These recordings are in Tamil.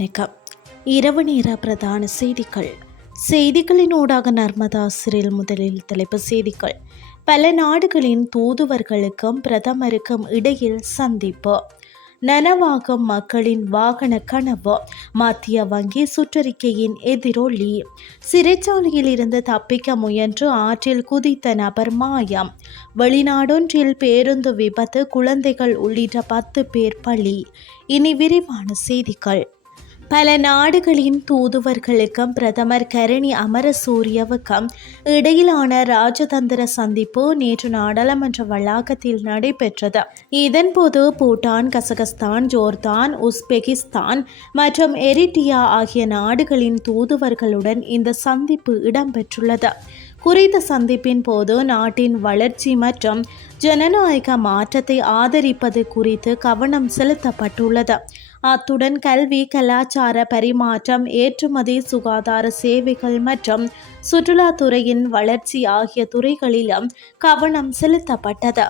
வணக்கம். இரவு நேர பிரதான செய்திகளின் ஊடாக நர்மதா சிறில். முதலில் தலைப்பு செய்திகள். பல நாடுகளின் தூதுவர்களுக்கும் பிரதமருக்கும் இடையில் சந்திப்பு. நனவாகும் மக்களின் வாகன கனவு. மத்திய வங்கி சுற்றறிக்கையின் எதிரொலி. சிறைச்சாலையில் இருந்து தப்பிக்க முயன்று ஆற்றில் குதித்த நபர் மாயம். வெளிநாடொன்றில் பேருந்து விபத்து, குழந்தைகள் உள்ளிட்ட 10 பேர் பலி. இனி விரிவான செய்திகள். பல நாடுகளின் தூதுவர்களுக்கும் பிரதமர் கரணி அமரசூரியவுக்கும் இடையிலான ராஜதந்திர சந்திப்பு நேற்று நாடாளுமன்ற வளாகத்தில் நடைபெற்றது. இதன்போது பூட்டான், கசகஸ்தான், ஜோர்தான், உஸ்பெகிஸ்தான் மற்றும் எரிட்ரியா ஆகிய நாடுகளின் தூதுவர்களுடன் இந்த சந்திப்பு இடம்பெற்றுள்ளது. குறித்த சந்திப்பின் போது நாட்டின் வளர்ச்சி மற்றும் ஜனநாயக மாற்றத்தை ஆதரிப்பது குறித்து கவனம் செலுத்தப்பட்டுள்ளது. அத்துடன் கல்வி, கலாச்சார பரிமாற்றம், ஏற்றுமதி, சுகாதார சேவைகள் மற்றும் சுற்றுலாத்துறையின் வளர்ச்சி ஆகிய துறைகளிலும் கவனம் செலுத்தப்பட்டது.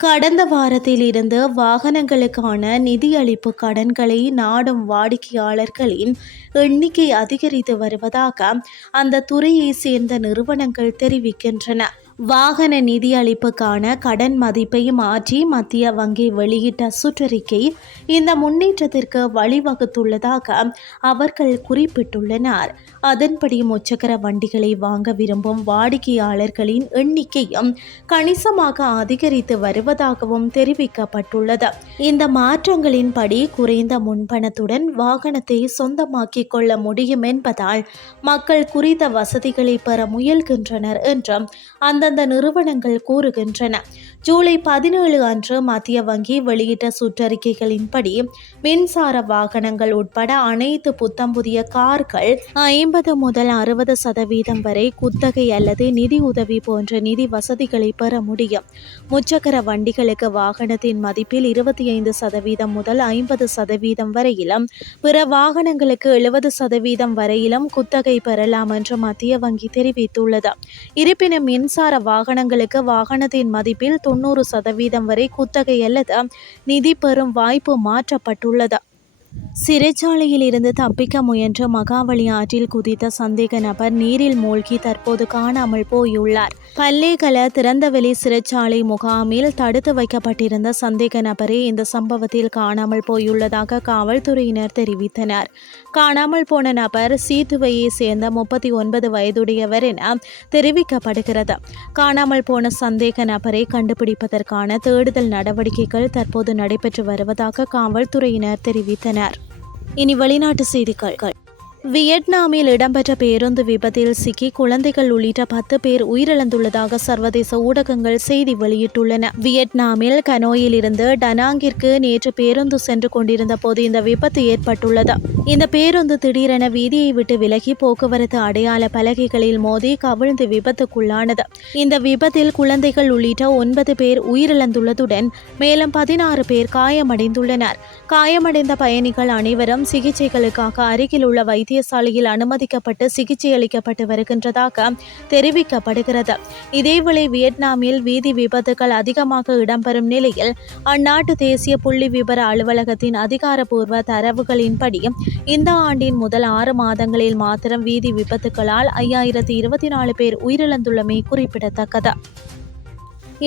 கடந்த வாரத்தில் இருந்து வாகனங்களுக்கான நிதியளிப்பு கடன்களை நாடும் வாடிக்கையாளர்களின் எண்ணிக்கை அதிகரித்து வருவதாக அந்த துறையை சேர்ந்த நிறுவனங்கள் தெரிவிக்கின்றன. வாகன நிதியளிப்புக்கான கடன் மதிப்பை மாற்றி மத்திய வங்கி வெளியிட்ட சுற்றறிக்கை இந்த முன்னேற்றத்திற்கு வழிவகுத்துள்ளதாக அவர்கள் குறிப்பிட்டுள்ளனர். அதன்படி முச்சக்கர வண்டிகளை வாங்க விரும்பும் வாடிக்கையாளர்களின் எண்ணிக்கையும் கணிசமாக அதிகரித்து வருவதாகவும் தெரிவிக்கப்பட்டுள்ளது. இந்த மாற்றங்களின்படி குறைந்த முன்பணத்துடன் வாகனத்தை சொந்தமாக்கிக் கொள்ள முடியும் என்பதால் மக்கள் குறித்த வசதிகளை பெற முயல்கின்றனர் என்றும் அந்தந்த நிறுவனங்கள் கூறுகின்றன. ஜூலை 17 அன்று மத்திய வங்கி வெளியிட்ட சுற்றறிக்கைகளின்படி மின்சார வாகனங்கள் உட்பட அனைத்து புத்தம் புதிய கார்கள் 50 முதல் 60% வரை குத்தகை அல்லது நிதி உதவி போன்ற நிதி வசதிகளை பெற முடியும். முச்சக்கர வண்டிகளுக்கு வாகனத்தின் மதிப்பில் 25% முதல் 50% வரையிலும், பிற வாகனங்களுக்கு 70% வரையிலும் குத்தகை பெறலாம் என்று மத்திய வங்கி தெரிவித்துள்ளது. இருப்பினும் மின்சார வாகனங்களுக்கு வாகனத்தின் மதிப்பில் 90% வரை குத்தகை அல்லது நிதி பெறும் வாய்ப்பு மாற்றப்பட்டுள்ளது. சிறைச்சாலையில் இருந்து தப்பிக்க முயன்ற மகாவலி ஆற்றில் குதித்த சந்தேக நபர் நீரில் மூழ்கி தற்போது காணாமல் போயுள்ளார். பல்லேகல திறந்தவெளி சிறைச்சாலை முகாமில் தடுத்து வைக்கப்பட்டிருந்த சந்தேக நபரே இந்த சம்பவத்தில் காணாமல் போயுள்ளதாக காவல்துறையினர் தெரிவித்தனர். காணாமல் போன நபர் சீத்துவையை சேர்ந்த 39 வயதுடையவர் என தெரிவிக்கப்படுகிறது. காணாமல் போன சந்தேக நபரை கண்டுபிடிப்பதற்கான தேடுதல் நடவடிக்கைகள் தற்போது நடைபெற்று வருவதாக காவல்துறையினர் தெரிவித்தனர். இனி வெளிநாட்டு செய்திகள். வியட்நாமில் இடம்பெற்ற பேருந்து விபத்தில் சிக்கி குழந்தைகள் உள்ளிட்ட 10 பேர் உயிரிழந்துள்ளதாக சர்வதேச ஊடகங்கள் செய்தி வெளியிட்டுள்ளன. வியட்நாமில் கனோயில் இருந்து டனாங்கிற்கு நேற்று பேருந்து சென்று கொண்டிருந்த போது இந்த விபத்து ஏற்பட்டுள்ளது. இந்த பேருந்து திடீரென வீதியை விட்டு விலகி போக்குவரத்து அடையாள பலகைகளில் மோதி கவிழ்ந்து விபத்துக்குள்ளானது. இந்த விபத்தில் குழந்தைகள் உள்ளிட்ட 9 பேர் உயிரிழந்துள்ளதுடன் மேலும் 16 பேர் காயமடைந்துள்ளனர். காயமடைந்த பயணிகள் அனைவரும் சிகிச்சைகளுக்காக அருகில் உள்ள வைத்தியசாலையில் அனுமதிக்கப்பட்டு சிகிச்சை அளிக்கப்பட்டு வருகின்றதாக தெரிவிக்கப்படுகிறது. இதேவேளை வியட்நாமில் வீதி விபத்துகள் அதிகமாக இடம்பெறும் நிலையில் அந்நாட்டு தேசிய புள்ளி விபர அலுவலகத்தின் அதிகாரப்பூர்வ தரவுகளின்படி இந்த ஆண்டின் முதல் 6 மாதங்களில் மாத்திரம் வீதி விபத்துகளால் 5024 பேர் உயிரிழந்துள்ளமை குறிப்பிடத்தக்கது.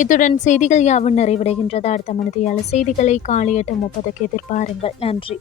இத்துடன் செய்திகள் யாவும் நிறைவடைகின்றது. அடுத்த மணித்தியால செய்திகளை காலை 8:30 எதிர்பாருங்கள். நன்றி.